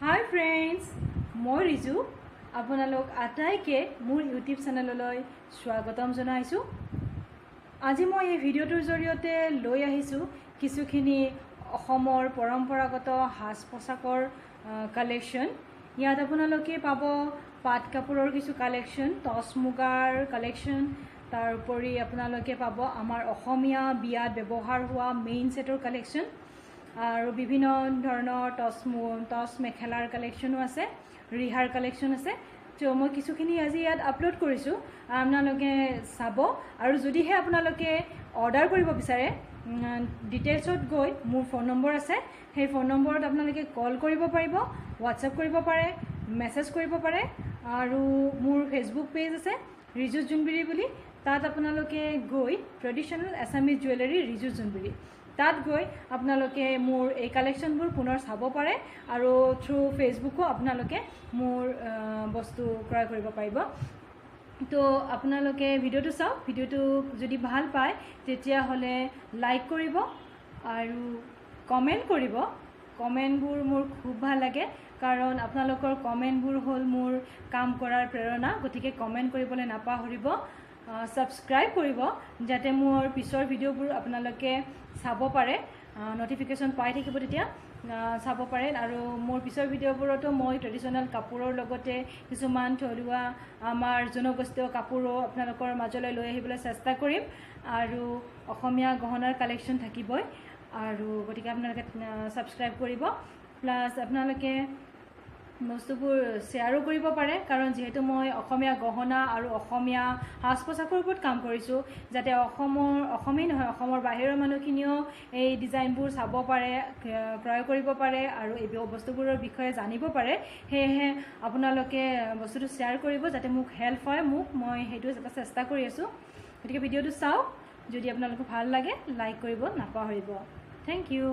Hi friends, মই ৰিজু আপোনালোক আটাইকে মোৰ ইউটিউব চেনেললৈ স্বাগতম জনাইছো। আজি মই এই ভিডিঅ'টোৰ জৰিয়তে লৈ আহিছো কিছুখিনি অসমৰ পৰম্পৰাগত সাজ পোছাকৰ কালেকশ্যন। ইয়াত আপোনালোকে পাব পাট কাপোৰৰ কিছু কালেকশ্যন, টচ মুগাৰ কালেকশ্যন, তাৰ উপৰি আপোনালোকে পাব আমাৰ অসমীয়া বিয়াত ব্যৱহাৰ হোৱা মেইন সেটৰ কালেকশ্যন আৰু বিভিন্ন ধৰণৰ টচ মেখেলাৰ কালেকশ্যনো আছে, ৰিহাৰ কালেকশ্যন আছে। তো মই কিছুখিনি আজি ইয়াত আপলোড কৰিছোঁ, আপোনালোকে চাব। আৰু যদিহে আপোনালোকে অৰ্ডাৰ কৰিব বিচাৰে, ডিটেইলছত গৈ মোৰ ফোন নম্বৰ আছে, সেই ফোন নম্বৰত আপোনালোকে কল কৰিব পাৰিব, হোৱাটছএপ কৰিব পাৰে, মেছেজ কৰিব পাৰে। আৰু মোৰ ফেচবুক পেজ আছে ৰিজু জোনবিৰি বুলি, তাত আপোনালোকে গৈ ট্ৰেডিশ্যনেল এছামিজ জুৱেলাৰী ৰিজু জোনবিৰি, তাত গৈ আপোনালোকে মোৰ এই কালেকশ্যনবোৰ পুনৰ চাব পাৰে আৰু থ্ৰু ফেচবুকো আপোনালোকে মোৰ বস্তু ক্ৰয় কৰিব পাৰিব। তো আপোনালোকে ভিডিঅ'টো চাওক, ভিডিঅ'টো যদি ভাল পায় তেতিয়াহ'লে লাইক কৰিব আৰু কমেণ্ট কৰিব। কমেণ্টবোৰ মোৰ খুব ভাল লাগে, কাৰণ আপোনালোকৰ কমেণ্টবোৰ হ'ল মোৰ কাম কৰাৰ প্ৰেৰণা। গতিকে কমেণ্ট কৰিবলৈ নাপাহৰিব, ছাবস্ক্ৰাইব কৰিব যাতে মোৰ পিছৰ ভিডিঅ'বোৰ আপোনালোকে চাব পাৰে, নটিফিকেশ্যন পাই থাকিব, তেতিয়া চাব পাৰে। আৰু মোৰ পিছৰ ভিডিঅ'বোৰতো মই ট্ৰেডিশ্যনেল কাপোৰৰ লগতে কিছুমান থলুৱা আমাৰ জনগোষ্ঠীয় কাপোৰো আপোনালোকৰ মাজলৈ লৈ আহিবলৈ চেষ্টা কৰিম। আৰু অসমীয়া গহনাৰ কালেকশ্যন থাকিবই। আৰু গতিকে আপোনালোকে ছাবস্ক্ৰাইব কৰিব, প্লাছ আপোনালোকে বস্তুবোৰ শ্বেয়াৰো কৰিব পাৰে, কাৰণ যিহেতু মই অসমীয়া গহনা আৰু অসমীয়া সাজ পোছাকৰ ওপৰত কাম কৰিছোঁ, যাতে অসমেই নহয় অসমৰ বাহিৰৰ মানুহখিনিও এই ডিজাইনবোৰ চাব পাৰে, ক্ৰয় কৰিব পাৰে আৰু এই বস্তুবোৰৰ বিষয়ে জানিব পাৰে। সেয়েহে আপোনালোকে বস্তুটো শ্বেয়াৰ কৰিব যাতে মোক হেল্প হয়, মই সেইটো এটা চেষ্টা কৰি আছোঁ। গতিকে ভিডিঅ'টো চাওক, যদি আপোনালোকৰ ভাল লাগে লাইক কৰিব নাপাহৰিব। Thank U.